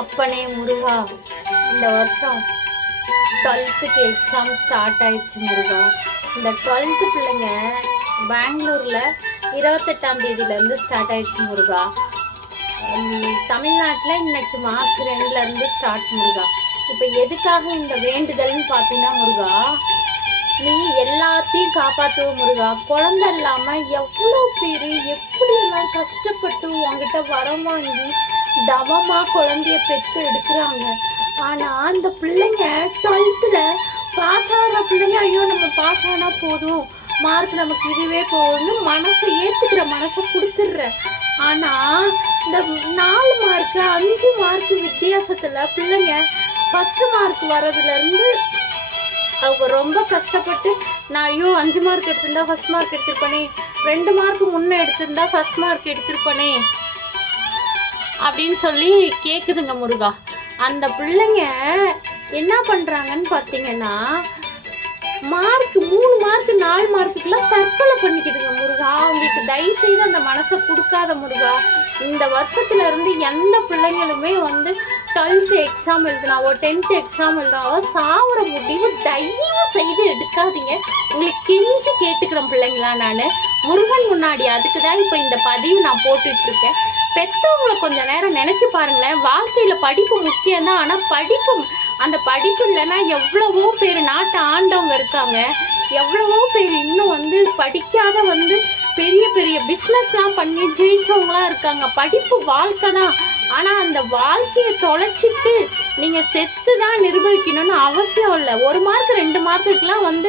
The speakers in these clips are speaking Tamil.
அப்பனே முருகா, இந்த வருஷம் 12th எக்ஸாம் ஸ்டார்ட் ஆயிடுச்சு முருகா. இந்த 12th பிள்ளைங்க பெங்களூரில் 28ஆம் தேதியிலேருந்து ஸ்டார்ட் ஆயிடுச்சு முருகா. தமிழ்நாட்டில் இன்னைக்கு மார்ச் 2லேருந்து ஸ்டார்ட் முருகா. இப்போ எதுக்காக இந்த வேண்டுதல்னு பார்த்தீங்கன்னா முருகா, நீ எல்லாத்தையும் காப்பாற்றுவ முருகா. குழந்தை இல்லாமல் எவ்வளோ பேர் எப்படியெல்லாம் கஷ்டப்பட்டு உங்ககிட்ட வரம் வாங்கி தவமாக குழந்தைய பெற்று எடுக்கிறாங்க. ஆனால் அந்த பிள்ளைங்க 12th பாஸ் ஆகிற பிள்ளைங்க, ஐயோ நம்ம பாஸ் ஆனால் போதும், மார்க் நமக்கு இதுவே போகும்னு மனசை ஏற்றுக்கிற மனசை கொடுத்துட்ற. ஆனால் இந்த 4 மார்க்கு 5 மார்க்கு வித்தியாசத்தில் பிள்ளைங்க ஃபஸ்ட்டு மார்க் வர்றதுலேருந்து அவங்க ரொம்ப கஷ்டப்பட்டு, நான் ஐயோ 5 மார்க் எடுத்திருந்தா ஃபஸ்ட் மார்க் எடுத்திருப்பேனே, 2 மார்க் முன்னே எடுத்திருந்தா ஃபஸ்ட் மார்க் எடுத்திருப்பேனே அப்படின்னு சொல்லி கேட்குதுங்க முருகா. அந்த பிள்ளைங்க என்ன பண்ணுறாங்கன்னு பார்த்தீங்கன்னா, மார்க் 3 மார்க் 4 மார்க்குக்கெல்லாம் தற்கொலை பண்ணிக்குதுங்க முருகா. அவங்களுக்கு தயவு செய்து அந்த மனசை கொடுக்காத முருகா. இந்த வருஷத்துல இருந்து எந்த பிள்ளைங்களுமே 12th எக்ஸாம் எழுதினாவோ 10th எக்ஸாம் எழுதினாவோ சாவுற முடிவு தயவு செய்து எடுக்காதீங்க. உங்களுக்கு கெஞ்சி கேட்டுக்கிறேன் பிள்ளைங்களா. நான் முருகன் முன்னாடி அதுக்கு தான் இப்போ இந்த பதிவு நான் போட்டுட்ருக்கேன். பெற்றவங்களை கொஞ்சம் நேரம் நினச்சி பாருங்களேன். வாழ்க்கையில் படிப்பு முக்கியம்தான், ஆனால் அந்த படிப்பு இல்லைன்னா எவ்வளவோ பேர் நாட்டை ஆண்டவங்க இருக்காங்க, எவ்வளவோ பேர் இன்னும் படிக்காத பெரிய பெரிய பிஸ்னஸ்லாம் பண்ணி ஜெயிச்சவங்களாம் இருக்காங்க. படிப்பு வாழ்க்கை தான், ஆனால் அந்த வாழ்க்கையை தொலைச்சிட்டு நீங்கள் செத்து தான் நிர்வகிக்கணும்னு அவசியம் இல்லை. 1 மார்க் 2 மார்க்குக்கெலாம்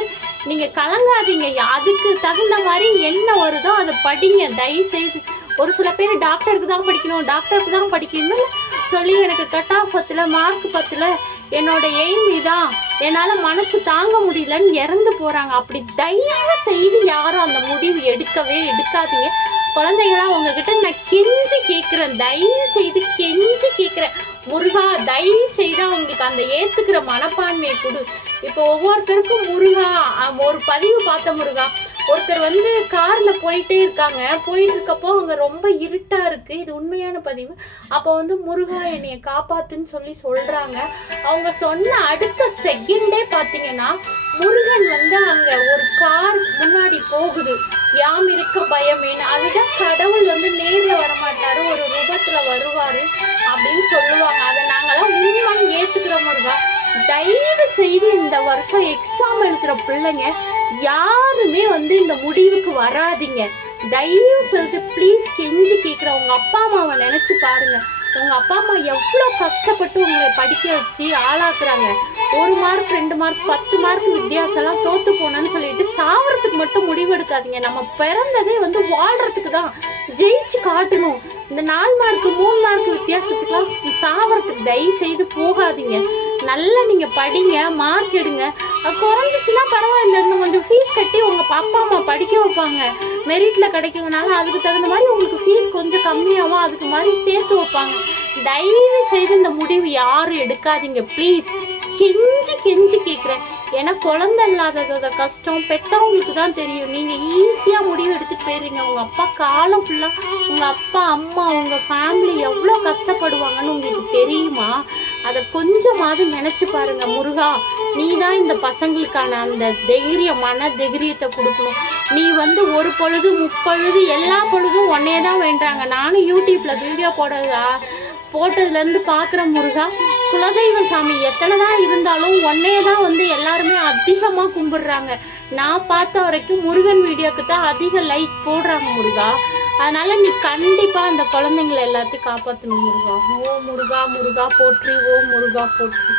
நீங்கள் கலங்காதீங்க. அதுக்கு தகுந்த மாதிரி என்ன வருதோ அதை படிங்க தயவு செய்து. ஒரு சில பேர் டாக்டருக்கு தான் படிக்கணும்னு சொல்லி எனக்கு கட் ஆஃப் 10 மார்க் 10 என்னோட எய்ம் இதான், என்னால் மனசு தாங்க முடியலன்னு இறந்து போகிறாங்க. அப்படி தயவு செய்து யாரும் அந்த முடிவு எடுக்காதீங்க. குழந்தைங்களா உங்ககிட்ட நான் கெஞ்சி கேட்குறேன், தயவு செய்து கெஞ்சி கேட்குறேன் முருகா, தயவு செய்து அவங்களுக்கு அந்த ஏற்றுக்கிற மனப்பான்மையை கொடு. இப்போ ஒவ்வொருத்தருக்கும் முருகா, ஒரு பதிவு பார்த்த முருகா, ஒருத்தர் காரில் போயிட்டே இருக்காங்க. போயிட்டு இருக்கப்போ அங்கே ரொம்ப இருட்டாக இருக்குது. இது உண்மையான பதிவு. அப்போ முருகா என்னைய காப்பாத்துன்னு சொல்கிறாங்க. அவங்க சொன்ன அடுத்த செகண்டே பார்த்தீங்கன்னா முருகன் அங்கே ஒரு கார் முன்னாடி போகுது. யாம் இருக்க பயமேன்னு. அதுதான் கடவுள் நேரில் வரமாட்டாரு, ஒரு ரூபத்தில் வருவார் அப்படின்னு சொல்லுவாங்க. அதை நாங்களாம் உண்மைன்னு ஏற்றுக்கிறோம் முருகா. தயவு செய்து இந்த வருஷம் எக்ஸாம் எழுதுகிற பிள்ளைங்க யாருமே இந்த முடிவுக்கு வராதிங்க. தயவு செய்து ப்ளீஸ் கெஞ்சி கேட்குறேன். உங்கள் அப்பா அம்மாவை நினச்சி பாருங்கள். உங்கள் அப்பா அம்மா எவ்வளோ கஷ்டப்பட்டு உங்களை படிக்க வச்சு ஆளாக்குறாங்க. 1 மார்க் 2 மார்க் 10 மார்க் வித்தியாசம்லாம் தோற்று போனேன்னு சொல்லிட்டு சாவறதுக்கு மட்டும் முடிவெடுக்காதீங்க. நம்ம பிறந்ததே வாழ்கிறதுக்கு தான், ஜெயிச்சு காட்டணும். இந்த 4 மார்க் 3 மார்க் வித்தியாசத்துக்கெலாம் சாவறதுக்கு தயவு செய்து போகாதீங்க. நல்லா நீங்கள் படிங்க, மார்க் எடுங்க. குறைஞ்சிச்சுன்னா பரவாயில்ல, இன்னும் கொஞ்சம் ஃபீஸ் கட்டி உங்கள் அப்பா அம்மா படிக்க வைப்பாங்க. மெரிட்டில் கிடைக்கணுனால அதுக்கு தகுந்த மாதிரி உங்களுக்கு ஃபீஸ் கொஞ்சம் கம்மியாகவும் அதுக்கு மாதிரி சேர்த்து வைப்பாங்க. தயவு செய்து இந்த முடிவு யாரும் எடுக்காதீங்க ப்ளீஸ். கெஞ்சி கேட்குறேன். ஏன்னா குழந்தை இல்லாததோட கஷ்டம் பெற்றவங்களுக்கு தான் தெரியும். நீங்கள் ஈஸியாக முடிவு எடுத்துகிட்டு போயிடுறீங்க. உங்கள் அப்பா காலம் ஃபுல்லாக உங்கள் அப்பா அம்மா உங்கள் ஃபேமிலி எவ்வளோ கஷ்டப்படுவாங்கன்னு உங்களுக்கு தெரியுமா? அதை கொஞ்சமாவது நினச்சி பாருங்கள் முருகா. நீ தான் இந்த பசங்களுக்கான அந்த மன தைரியத்தை கொடுக்கணும். நீ ஒரு பொழுது முப்பொழுது எல்லா பொழுதும் ஒன்னே தான் வேண்டாங்க. நானும் யூடியூப்பில் வீடியோ போட்டதுலேருந்து பார்க்குற முருகா, குலதெய்வ சாமி எத்தனை தான் இருந்தாலும் ஒன்னே தான் எல்லாருமே அதிகமாக கும்பிடுறாங்க. நான் பார்த்த வரைக்கும் முருகன் வீடியோக்கு தான் அதிக லைக் போடுறாங்க முருகா. அதனால் நீ கண்டிப்பாக அந்த குழந்தைங்களை எல்லாத்தையும் காப்பாற்றணும் முருகா. ஓ முருகா, முருகா போற்றி, ஓ முருகா போற்றி.